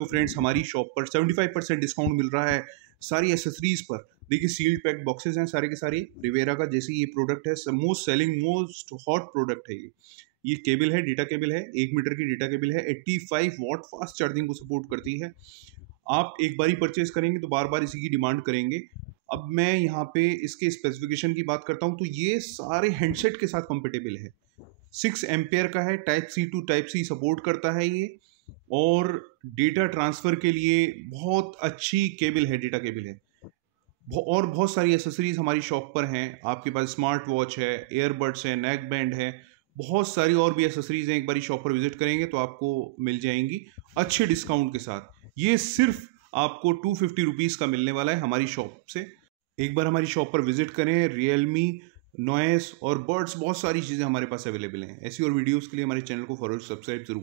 तो फ्रेंड्स हमारी शॉप पर 75% डिस्काउंट मिल रहा है सारी एसेसरीज पर। देखिए सील्ड पैक बॉक्सेस हैं सारे के सारे रिवेरा का, जैसे ये प्रोडक्ट है most selling most hot product है ये केबल है, डेटा केबल है, 1 मीटर की डेटा केबल है, 85 वॉट फास्ट चार्जिंग को सपोर्ट करती है। आप एक बार ही परचेज करेंगे तो बार बार इसी की डिमांड करेंगे। अब मैं यहाँ पे इसके स्पेसिफिकेशन की बात करता हूँ तो ये सारे हैंडसेट के साथ कंपेटेबल है। 6 एम्पेयर का है, type C to type C support करता है ये, और डेटा ट्रांसफ़र के लिए बहुत अच्छी केबल है, डेटा केबल है। और बहुत सारी एसेसरीज हमारी शॉप पर हैं। आपके पास स्मार्ट वॉच है, ईयरबड्स है, नेक बैंड है, बहुत सारी और भी एसेसरीज हैं। एक बारी शॉप पर विजिट करेंगे तो आपको मिल जाएंगी अच्छे डिस्काउंट के साथ। ये सिर्फ आपको 250 रुपीज़ का मिलने वाला है हमारी शॉप से। एक बार हमारी शॉप पर विजिट करें। रियलमी, नॉइस और बर्ड्स, बहुत सारी चीज़ें हमारे पास अवेलेबल हैं। ऐसी और वीडियोज़ के लिए हमारे चैनल को फॉलो सब्सक्राइब जरूर।